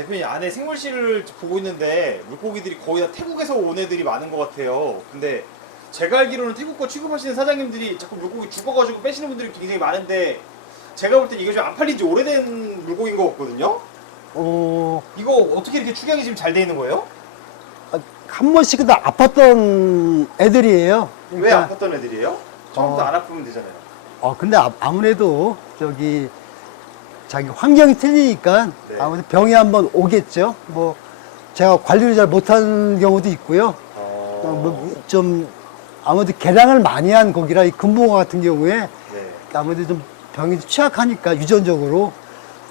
대표님 안에 생물실을 보고 있는데 물고기들이 거의 다 태국에서 온 애들이 많은 것 같아요. 근데 제가 알기로는 태국 거 취급하시는 사장님들이 자꾸 물고기 죽어가지고 빼시는 분들이 굉장히 많은데 제가 볼 땐 이게 좀 안 팔린 지 오래된 물고기인 것 같거든요. 이거 어떻게 이렇게 축약이 지금 잘 돼 있는 거예요? 한 번씩 다 아팠던 애들이에요. 왜 아팠던 애들이에요? 처음부터 안 아프면 되잖아요. 근데 아무래도 저기 자기 환경이 틀리니까 네. 아무래도 병이 한번 오겠죠. 뭐 제가 관리를 잘 못하는 경우도 있고요. 좀 아무래도 개량을 많이 한 고기라 이 금붕어 같은 경우에 네. 아무래도 좀 병이 취약하니까 유전적으로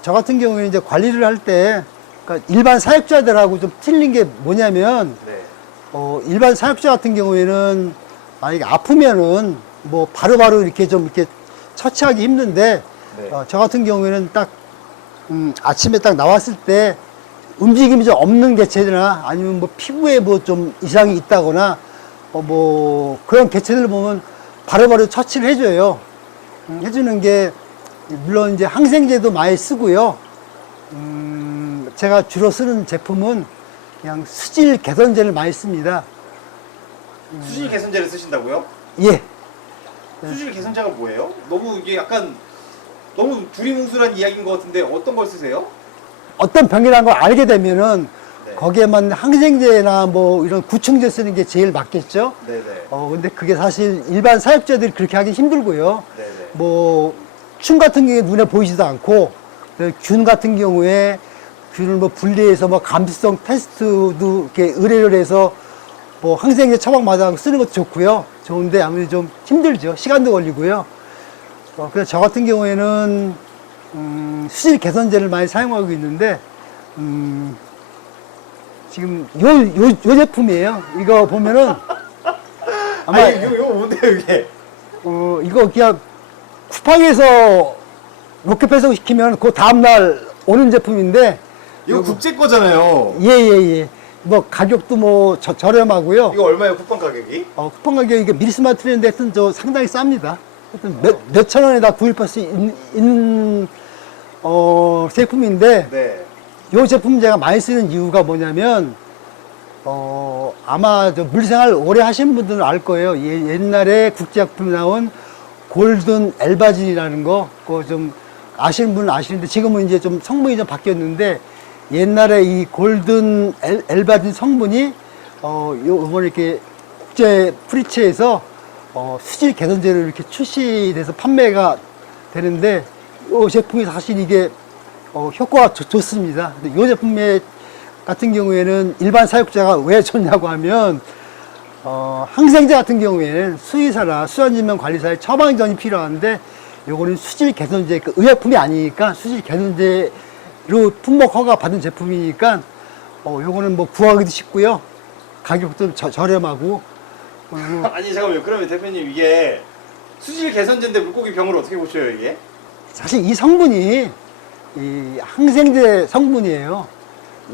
저 같은 경우에 이제 관리를 할 때 그러니까 일반 사육자들하고 좀 틀린 게 뭐냐면 네. 일반 사육자 같은 경우에는 만약에 아프면은 뭐 바로바로 이렇게 좀 이렇게 처치하기 힘든데 네. 저 같은 경우에는 딱 아침에 딱 나왔을 때 움직임이 좀 없는 개체나 아니면 뭐 피부에 뭐 좀 이상이 있다거나 뭐 그런 개체들을 보면 바로바로 처치를 해줘요. 해주는 게 물론 이제 항생제도 많이 쓰고요. 제가 주로 쓰는 제품은 그냥 수질 개선제를 많이 씁니다. 수질 개선제를 쓰신다고요? 예. 수질 개선제가 뭐예요? 너무 이게 약간 너무 두리뭉술한 이야기인 것 같은데 어떤 걸 쓰세요? 어떤 병이라는 걸 알게 되면은 네. 거기에만 항생제나 뭐 이런 구충제 쓰는 게 제일 맞겠죠. 네네. 근데 그게 사실 일반 사육자들이 그렇게 하기 힘들고요. 네네. 뭐, 충 같은 경우에 눈에 보이지도 않고, 균 같은 경우에 균을 뭐 분리해서 뭐 감수성 테스트도 이렇게 의뢰를 해서 뭐 항생제 처방받아 쓰는 것도 좋고요. 좋은데 아무래도 좀 힘들죠. 시간도 걸리고요. 그래서 저 같은 경우에는, 수질 개선제를 많이 사용하고 있는데, 지금 요 제품이에요. 이거 보면은 아마 아니 이거 뭔데요 이게? 이거 그냥 쿠팡에서 로켓 배송 시키면 그 다음날 오는 제품인데 이거 국제 거잖아요. 예예예 뭐 가격도 뭐 저렴하고요. 이거 얼마예요 쿠팡 가격이? 쿠팡 가격이 이게 미리스마트 트렌드 하여튼 저 상당히 쌉니다. 하여튼 몇천 원에 다 구입할 수 있는 제품인데 네. 이 제품 제가 많이 쓰는 이유가 뭐냐면 아마 저 물생활 오래 하신 분들은 알 거예요. 옛날에 국제약품에 나온 골든 엘바진이라는 거, 그거 좀 아시는 분은 아시는데 지금은 이제 좀 성분이 좀 바뀌었는데 옛날에 이 골든 엘바진 성분이 요번에 이렇게 국제 프리츠에서 수질 개선제로 이렇게 출시돼서 판매가 되는데 이 제품이 사실 이게 효과가 좋습니다. 근데 이 제품 같은 경우에는 일반 사육자가 왜 좋냐고 하면 항생제 같은 경우에는 수의사나 수환진명관리사의 처방전이 필요한데 요거는 수질 개선제, 그 의약품이 아니니까 수질 개선제로 품목 허가 받은 제품이니까 요거는 뭐 구하기도 쉽고요. 가격도 저렴하고. 아니 잠깐만요. 그러면 대표님 이게 수질 개선제인데 물고기 병을 어떻게 고쳐요 이게? 사실 이 성분이 이 항생제 성분이에요.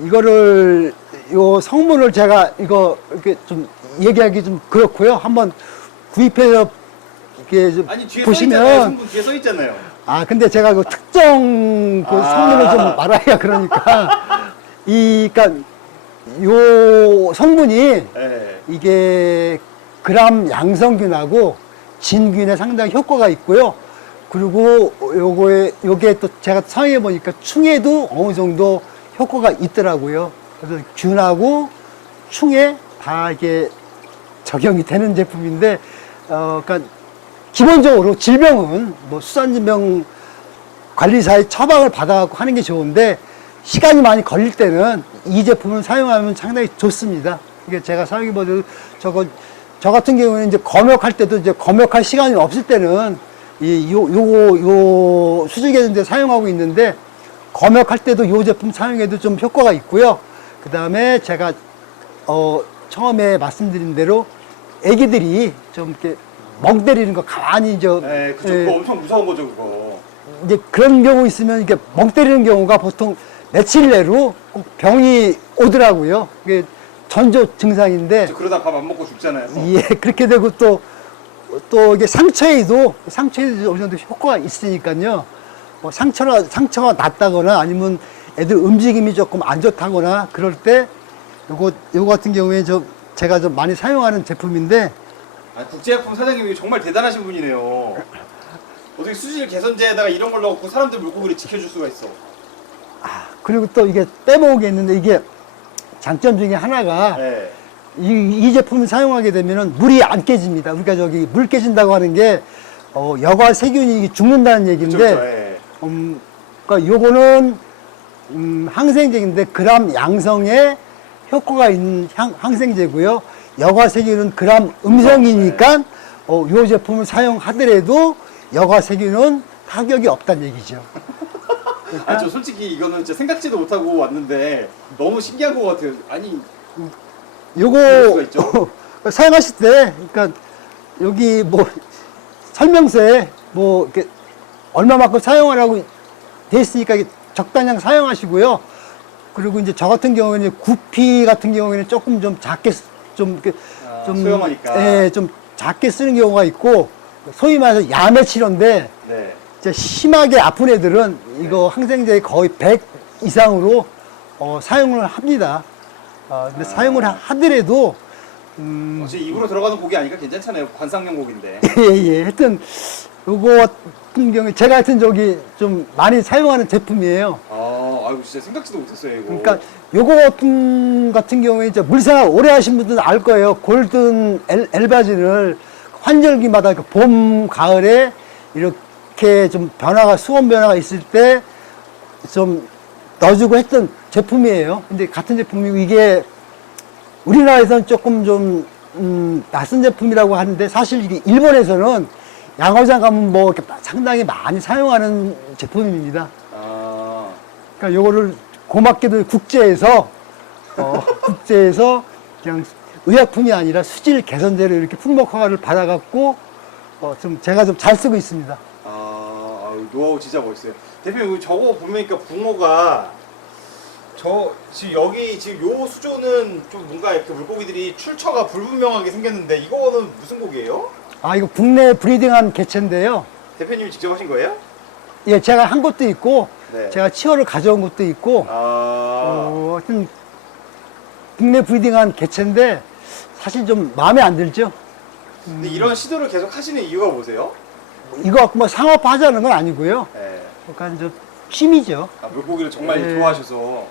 이거를 요 성분을 제가 이거 이렇게 좀 얘기하기 좀 그렇고요. 한번 구입해서 이렇게 좀 아니 뒤에 써 있잖아요. 보시면 성분 뒤에 써 있잖아요. 근데 제가 그 특정 그 성분을 좀 말아야 그러니까 그러니까 요 성분이 네. 이게 그람 양성균하고 진균에 상당히 효과가 있고요. 그리고 요게 또 제가 사용해 보니까 충에도 어느 정도 효과가 있더라고요. 그래서 균하고 충에 다 이게 적용이 되는 제품인데, 그러니까 기본적으로 질병은 뭐 수산진병 관리사의 처방을 받아갖고 하는 게 좋은데 시간이 많이 걸릴 때는 이 제품을 사용하면 상당히 좋습니다. 이게 제가 사용해보도 저 같은 경우는 이제 검역할 때도 이제 검역할 시간이 없을 때는 요 수질개선제 사용하고 있는데 검역할 때도 이 제품 사용해도 좀 효과가 있고요. 그 다음에 제가 처음에 말씀드린 대로 애기들이 좀 이렇게 멍 때리는 거 가만히 네, 그거 엄청 무서운 거죠 그거. 이제 그런 경우 있으면 이렇게 멍 때리는 경우가 보통 며칠 내로 꼭 병이 오더라고요. 그게 전조 증상인데 그러다 밥 안 먹고 죽잖아요. 예 그렇게 되고 또 이게 상처에도 어느 정도 효과가 있으니까요. 상처가 났다거나 아니면 애들 움직임이 조금 안 좋다거나 그럴 때 요거 같은 경우에 제가 좀 많이 사용하는 제품인데 아, 국제약품 사장님이 정말 대단하신 분이네요. 어떻게 수질 개선제에다가 이런 걸 넣고 사람들 물고기를 지켜줄 수가 있어. 그리고 또 이게 빼먹겠는데 이게 장점 중에 하나가 네. 이 제품을 사용하게 되면은 물이 안 깨집니다. 그러니까 저기 물 깨진다고 하는 게 여과 세균이 죽는다는 얘기인데 그쵸, 예. 그러니까 요거는 항생제인데 그람 양성에 효과가 있는 항생제고요. 여과 세균은 그람 음성이니까 요 제품을 사용하더라도 여과 세균은 타격이 없다는 얘기죠. 아, 저 솔직히 이거는 진짜 생각지도 못하고 왔는데 너무 신기한 것 같아요. 아니, 이럴 수가 있죠? 요거 사용하실 때, 그러니까 여기 뭐 설명서에 뭐 이렇게 얼마만큼 사용하라고 돼 있으니까 이게 적당량 사용하시고요. 그리고 이제 저 같은 경우에는 구피 같은 경우에는 조금 좀 작게 좀 이렇게 소염하니까. 예, 좀 작게 쓰는 경우가 있고 소위 말해서 야매 치료인데 네. 진짜 심하게 아픈 애들은 이거 항생제 거의 100 이상으로 사용을 합니다. 근데 사용을 하더라도 어차피 입으로 들어가는 고기 아니까 괜찮잖아요. 관상용 고기인데. 예, 하여튼 요거 같은 경우에 제가 하여튼 저기 좀 많이 사용하는 제품이에요. 아이고 진짜 생각지도 못했어요 이거. 그러니까 요거 같은 경우에 이제 물생활 오래 하신 분들은 알 거예요. 골든 엘바진을 환절기마다 그 봄, 가을에 이렇게 좀 수온 변화가 있을 때 좀 넣어주고 했던 제품이에요. 근데 같은 제품이고 이게 우리나라에서는 조금 좀 낯선 제품이라고 하는데 사실 이게 일본에서는 양어장 가면 뭐 이렇게 상당히 많이 사용하는 제품입니다. 그러니까 요거를 고맙게도 국제에서 그냥 의약품이 아니라 수질 개선제로 이렇게 품목 허가를 받아갖고 좀 제가 좀 잘 쓰고 있습니다. 노하우 진짜 멋있어요. 대표님 저거 보니까 붕어가 지금 여기 지금 요 수조는 좀 뭔가 이렇게 물고기들이 출처가 불분명하게 생겼는데 이거는 무슨 고기예요? 이거 국내 브리딩한 개체인데요. 대표님이 직접 하신 거예요? 예, 제가 한 것도 있고 네. 제가 치어를 가져온 것도 있고 하여튼 국내 브리딩한 개체인데 사실 좀 마음에 안 들죠. 근데 이런 시도를 계속 하시는 이유가 뭐세요? 이거 갖고 뭐 상업화 하자는 건 아니고요. 네. 그러니까 좀 취미죠. 물고기를 정말 네. 좋아하셔서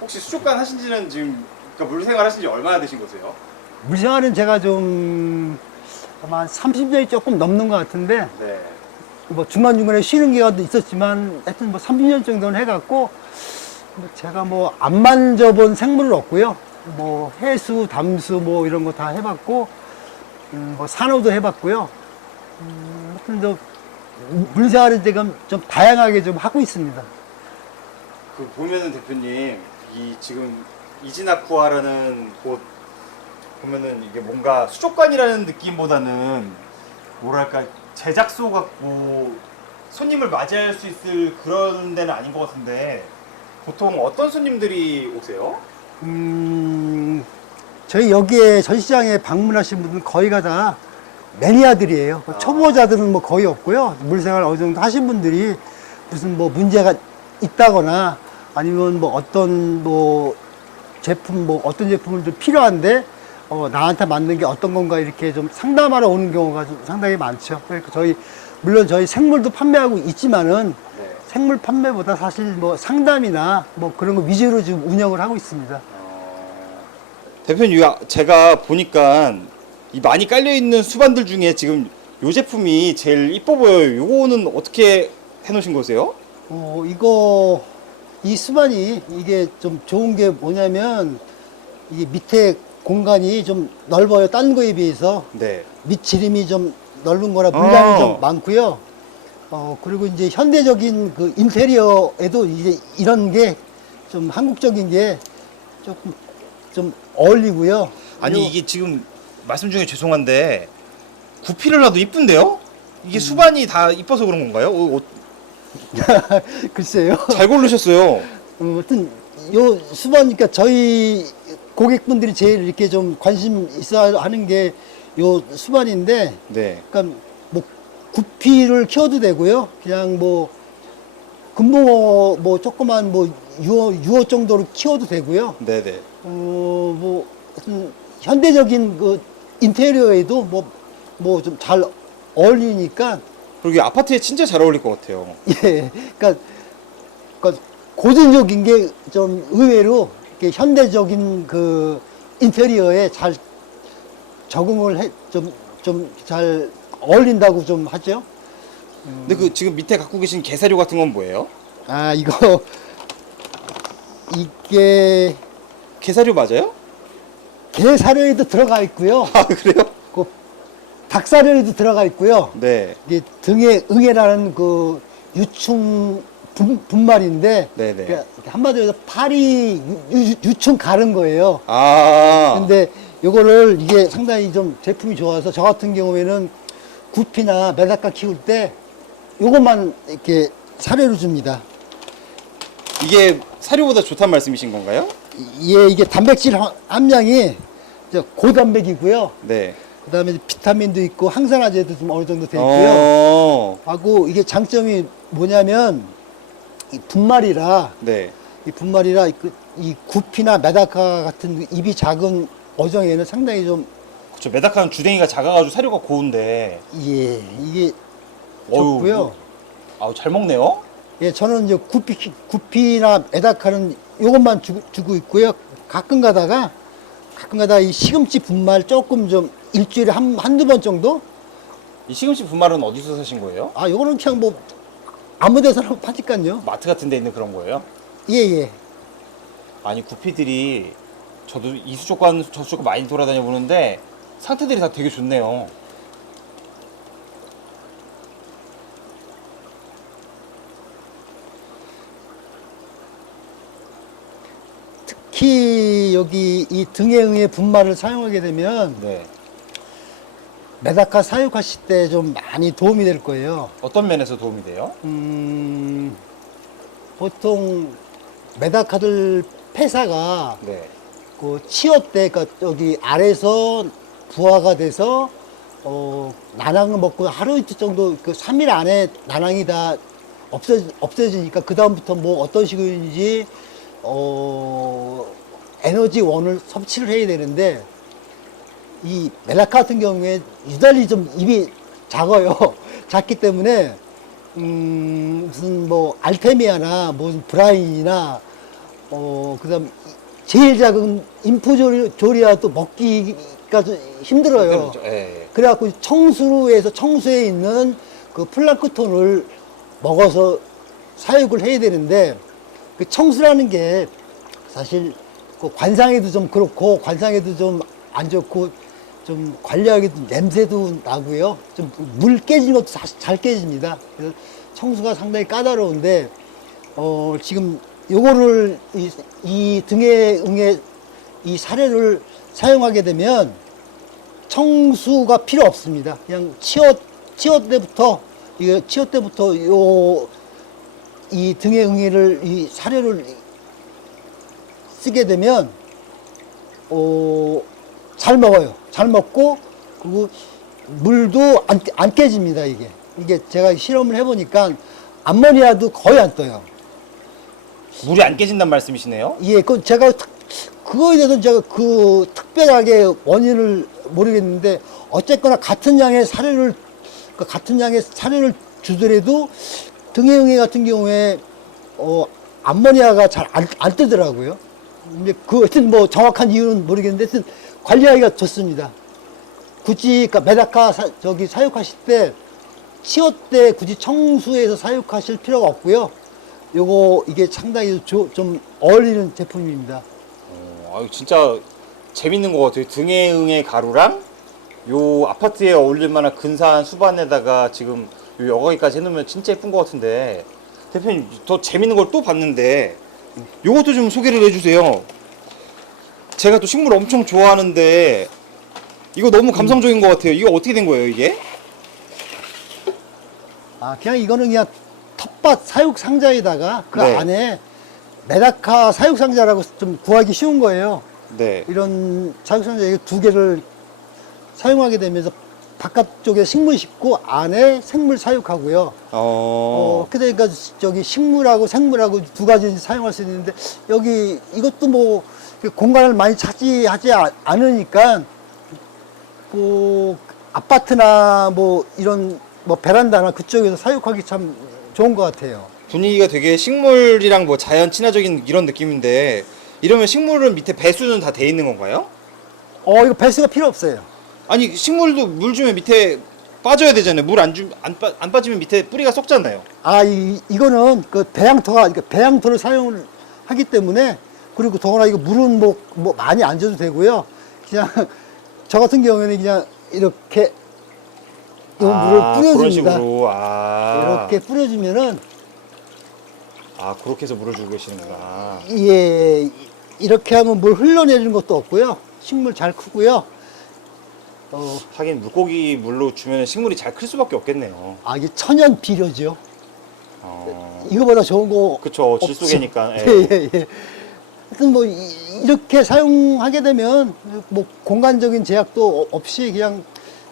혹시 수족관 하신 지는 지금 그러니까 물생활 하신 지 얼마나 되신 거세요? 물생활은 제가 좀 아마 한 30년이 조금 넘는 것 같은데 네. 뭐 중간중간에 쉬는 기간도 있었지만 하여튼 뭐 30년 정도는 해갖고 제가 뭐 안 만져본 생물은 없고요. 뭐 해수, 담수 뭐 이런 거 다 해봤고 뭐 산호도 해봤고요. 하여튼 저 물생활은 지금 좀 다양하게 좀 하고 있습니다. 그 보면은 대표님 이 지금 이지나쿠아라는 곳 보면은 이게 뭔가 수족관이라는 느낌보다는 뭐랄까 제작소 같고 손님을 맞이할 수 있을 그런 데는 아닌 것 같은데 보통 어떤 손님들이 오세요? 저희 여기에 전시장에 방문하신 분들은 거의가 다 매니아들이에요. 초보자들은 뭐 거의 없고요. 물생활 어느 정도 하신 분들이 무슨 뭐 문제가 있다거나 아니면 뭐 어떤 뭐 제품 뭐 어떤 제품을 좀 필요한데 나한테 맞는 게 어떤 건가 이렇게 좀 상담하러 오는 경우가 좀 상당히 많죠. 그러니까 물론 저희 생물도 판매하고 있지만은 네. 생물 판매보다 사실 뭐 상담이나 뭐 그런 거 위주로 지금 운영을 하고 있습니다. 대표님 제가 보니까 이 많이 깔려 있는 수반들 중에 지금 요 제품이 제일 이뻐 보여요. 요거는 어떻게 해놓으신 거세요? 이 수반이 이게 좀 좋은 게 뭐냐면 이게 밑에 공간이 좀 넓어요. 다른 거에 비해서. 네. 밑 지름이 좀 넓은 거라 물량이 좀 많고요. 그리고 이제 현대적인 그 인테리어에도 이제 이런 게 좀 한국적인 게 조금 좀 어울리고요. 아니 이게 지금 말씀 중에 죄송한데 구피를 놔도 이쁜데요? 이게 수반이 다 이뻐서 그런 건가요? 글쎄요. 잘 고르셨어요. 하여튼 요 수반이니까 저희 고객분들이 제일 이렇게 좀 관심 있어 하는 게 요 수반인데, 네. 그러니까 뭐 구피를 키워도 되고요. 그냥 뭐 금붕어 뭐 조그만 뭐 유어 정도로 키워도 되고요. 네네. 뭐 무슨 현대적인 그 인테리어에도 뭐 좀 잘 어울리니까 그리고 아파트에 진짜 잘 어울릴 것 같아요. 예, 그러니까 고전적인 게 좀 의외로 이렇게 현대적인 그 인테리어에 잘 적응을 좀 잘 어울린다고 좀 하죠. 근데 그 지금 밑에 갖고 계신 개사료 같은 건 뭐예요? 아, 이게 개사료 맞아요? 게 사료에도 들어가 있고요. 아 그래요? 그 닭 사료에도 들어가 있고요. 네. 이게 등에 응애라는 그 유충 분말인데 네네. 그러니까 한마디로 해서 팔이 유충 가른 거예요. 아. 근데 요거를 이게 상당히 좀 제품이 좋아서 저 같은 경우에는 구피나 메다카 키울 때 요것만 이렇게 사료로 줍니다. 이게 사료보다 좋단 말씀이신 건가요? 이게 단백질 함량이 고단백이고요. 네. 그 다음에 비타민도 있고 항산화제도 좀 어느 정도 돼 있고요. 하고 이게 장점이 뭐냐면 이 분말이라 네. 이 구피나 메다카 같은 입이 작은 어종에는 상당히 좀 그렇죠. 메다카는 주댕이가 작아가지고 사료가 고운데. 예, 이게 어휴, 좋고요. 아우 잘 먹네요. 예, 저는 이제 구피나 메다카는 요것만 주고 있고요. 가끔 가다가 이 시금치 분말 조금 좀 일주일에 한두 번 정도? 이 시금치 분말은 어디서 사신 거예요? 아, 요거는 그냥 뭐 아무 데서나 파니까요. 마트 같은 데 있는 그런 거예요? 예, 예. 아니 구피들이 저도 이수족관 저수족관 많이 돌아다녀 보는데 상태들이 다 되게 좋네요. 특히 여기 이 등에 응애 분말을 사용하게 되면 네. 메다카 사육하실 때 좀 많이 도움이 될 거예요. 어떤 면에서 도움이 돼요? 보통 메다카들 폐사가 네. 그 치어 때, 그러니까 여기 아래서 부화가 돼서 난황을 먹고 하루 이틀 정도 그 3일 안에 난황이 다 없어지니까 그 다음부터 뭐 어떤 식인지 에너지원을 섭취를 해야 되는데 이 메다카 같은 경우에 유달리 좀 입이 작아요. 작기 때문에 무슨 뭐 알테미아나 무슨 브라인이나 그다음 제일 작은 인프조리아도 먹기가 좀 힘들어요. 예. 그래갖고 청수에 있는 그 플랑크톤을 먹어서 사육을 해야 되는데 그 청수라는 게 사실 그 관상에도 좀 그렇고 관상에도 좀 안 좋고 좀 관리하기도 냄새도 나고요. 좀 물 깨지는 것도 사실 잘 깨집니다. 그래서 청수가 상당히 까다로운데 지금 요거를 이 등에 응애 이 사료를 사용하게 되면 청수가 필요 없습니다. 그냥 치어 때부터 이 등에 응애를 이 사료를 쓰게 되면 잘 먹어요. 잘 먹고 그리고 물도 안 깨집니다. 이게 제가 실험을 해보니까 암모니아도 거의 안 떠요. 물이 안 깨진단 말씀이시네요? 예, 그거에 대해서는 제가 그 특별하게 원인을 모르겠는데 어쨌거나 같은 양의 사료를 주더라도 등해응애 같은 경우에 암모니아가 잘 안 뜨더라고요. 근데 그 하여튼 뭐 정확한 이유는 모르겠는데 하여튼 관리하기가 좋습니다. 굳이 그러니까 메다카 사육하실 때 치어 때 굳이 청수해서 사육하실 필요가 없고요. 이게 상당히 좀 어울리는 제품입니다. 아유 진짜 재밌는 것 같아요. 등해응애 가루랑 요 아파트에 어울릴 만한 근사한 수반에다가 지금 요 여과기까지 해놓으면 진짜 예쁜 것 같은데 대표님 더 재밌는 걸 또 봤는데 요것도 좀 소개를 해주세요. 제가 또 식물 엄청 좋아하는데 이거 너무 감성적인 것 같아요. 이거 어떻게 된 거예요 이게? 그냥 이거는 그냥 텃밭 사육 상자에다가 그 네. 안에 메다카 사육 상자라고 좀 구하기 쉬운 거예요. 네. 이런 사육 상자 두 개를 사용하게 되면서 바깥쪽에 식물 심고 안에 생물 사육하고요. 그러니까 저기 식물하고 생물하고 두 가지 사용할 수 있는데 여기 이것도 뭐 공간을 많이 차지하지 않으니까 뭐 아파트나 뭐 이런 뭐 베란다나 그쪽에서 사육하기 참 좋은 것 같아요. 분위기가 되게 식물이랑 뭐 자연 친화적인 이런 느낌인데 이러면 식물은 밑에 배수는 다 돼 있는 건가요? 이거 배수가 필요 없어요. 아니 식물도 물 주면 밑에 빠져야 되잖아요. 물 안 빠지면 밑에 뿌리가 썩잖아요. 이거는 그 그러니까 배양토를 사용을 하기 때문에 그리고 더구나 이거 물은 뭐 많이 안 줘도 되고요. 그냥 저 같은 경우에는 그냥 이렇게 이 물을 뿌려줍니다. 그런 식으로. 이렇게 뿌려주면은 그렇게 해서 물을 주고 계시는구나. 예, 이렇게 하면 물 흘러내리는 것도 없고요. 식물 잘 크고요. 하긴 물고기 물로 주면 식물이 잘 클 수밖에 없겠네요. 이게 천연 비료죠. 이거보다 좋은 거 그쵸, 없죠. 질소개니까. 예. 예. 하여튼 뭐 이렇게 사용하게 되면 뭐 공간적인 제약도 없이 그냥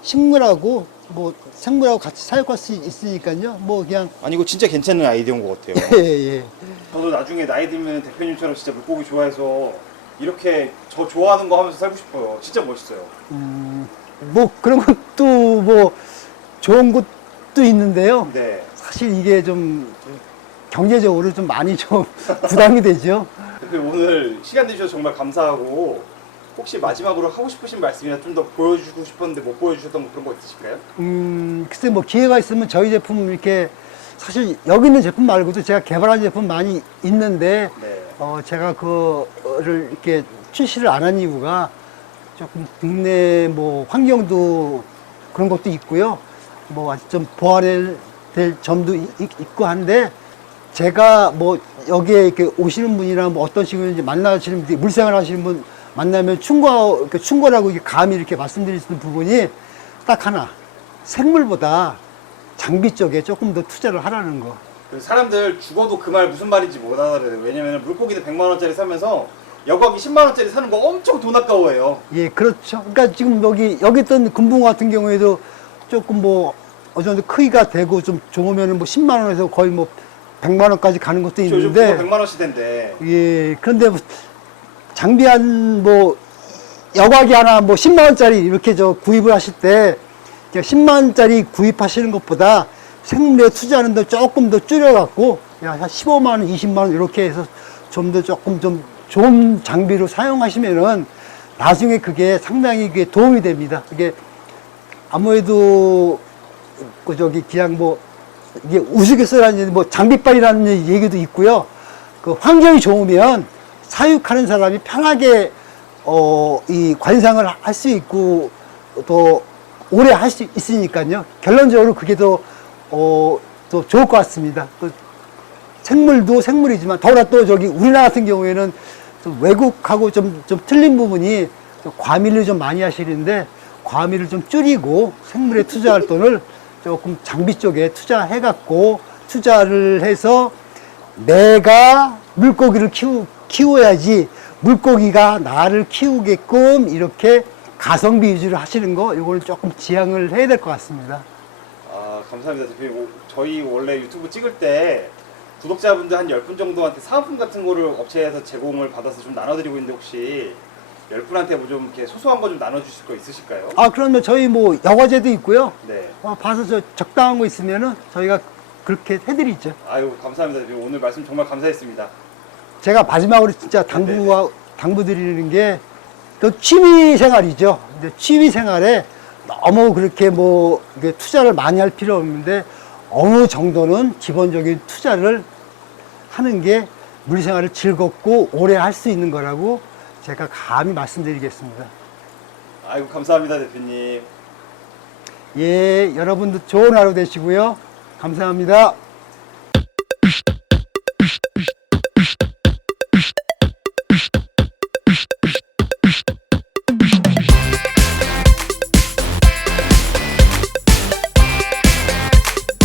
식물하고 뭐 생물하고 같이 사육할 수 있으니까요. 뭐 그냥 아니 이거 진짜 괜찮은 아이디어인 것 같아요. 예. 저도 나중에 나이 들면 대표님처럼 진짜 물고기 좋아해서 이렇게 저 좋아하는 거 하면서 살고 싶어요. 진짜 멋있어요. 뭐 그런 것도 뭐 좋은 것도 있는데요. 네. 사실 이게 좀 경제적으로 좀 많이 좀 부담이 되죠. 대표님 오늘 시간 내주셔서 정말 감사하고 혹시 마지막으로 하고 싶으신 말씀이나 좀 더 보여주고 싶었는데 못 보여주셨던 뭐 그런 거 있으실까요? 글쎄 뭐 기회가 있으면 저희 제품 이렇게 사실 여기 있는 제품 말고도 제가 개발한 제품 많이 있는데 네. 제가 그거를 이렇게 출시를 안 한 이유가 조금 국내 뭐 환경도 그런 것도 있고요. 뭐 아직 좀 보완해야 될 점도 있고 한데 제가 뭐 여기에 이렇게 오시는 분이나 뭐 어떤 식으로 이제 만나시는 분, 물생활 하시는 분 만나면 충고라고 이렇게 감히 이렇게 말씀드릴 수 있는 부분이 딱 하나. 생물보다 장비 쪽에 조금 더 투자를 하라는 거. 사람들 죽어도 그 말 무슨 말인지 못 알아들어요. 왜냐면 물고기도 100만 원짜리 사면서 여과기 10만 원짜리 사는 거 엄청 돈 아까워해요. 예, 그렇죠. 그러니까 지금 여기 있던 금붕어 같은 경우에도 조금 뭐 어느 정도 크기가 되고 좀 좋으면은 뭐 10만 원에서 거의 뭐 100만 원까지 가는 것도 요즘 있는데. 그거 100만 원 시대인데. 예, 그런데 뭐 장비 한 뭐 여과기 하나 뭐 10만 원짜리 이렇게 구입을 하실 때 10만 원짜리 구입하시는 것보다 생물에 투자하는 데 조금 더 줄여갖고 한 15만 원, 20만 원 이렇게 해서 좀 더 조금 좀 좋은 장비로 사용하시면은 나중에 그게 상당히 그게 도움이 됩니다. 이게 아무래도 그냥 뭐 이게 우스갯소리라는 뭐 장비빨이라는 얘기도 있고요. 그 환경이 좋으면 사육하는 사람이 편하게 이 관상을 할 수 있고 또 오래 할 수 있으니까요. 결론적으로 그게 더 좋을 것 같습니다. 또 생물도 생물이지만 더구나 또 우리나라 같은 경우에는 좀 외국하고 좀 틀린 부분이 좀 과밀을 좀 많이 하시는데 과밀을 좀 줄이고 생물에 투자할 돈을 조금 장비 쪽에 투자해갖고 투자를 해서 내가 물고기를 키워야지 물고기가 나를 키우게끔 이렇게 가성비 유지를 하시는 거 이거는 조금 지양을 해야 될 것 같습니다. 감사합니다 대표님. 저희 원래 유튜브 찍을 때 구독자분들 한 10분 정도한테 사은품 같은 거를 업체에서 제공을 받아서 좀 나눠드리고 있는데 혹시 10분한테 뭐 좀 이렇게 소소한 거 좀 나눠주실 거 있으실까요? 그러면 저희 뭐 여과제도 있고요. 네. 봐서 적당한 거 있으면은 저희가 그렇게 해드리죠. 아유 감사합니다 대표님. 오늘 말씀 정말 감사했습니다. 제가 마지막으로 진짜 당부드리는 게 또 취미 생활이죠. 근데 취미 생활에 너무 그렇게 뭐 투자를 많이 할 필요 없는데 어느 정도는 기본적인 투자를 하는 게 물생활을 즐겁고 오래 할 수 있는 거라고 제가 감히 말씀드리겠습니다. 아이고 감사합니다 대표님. 예, 여러분도 좋은 하루 되시고요. 감사합니다.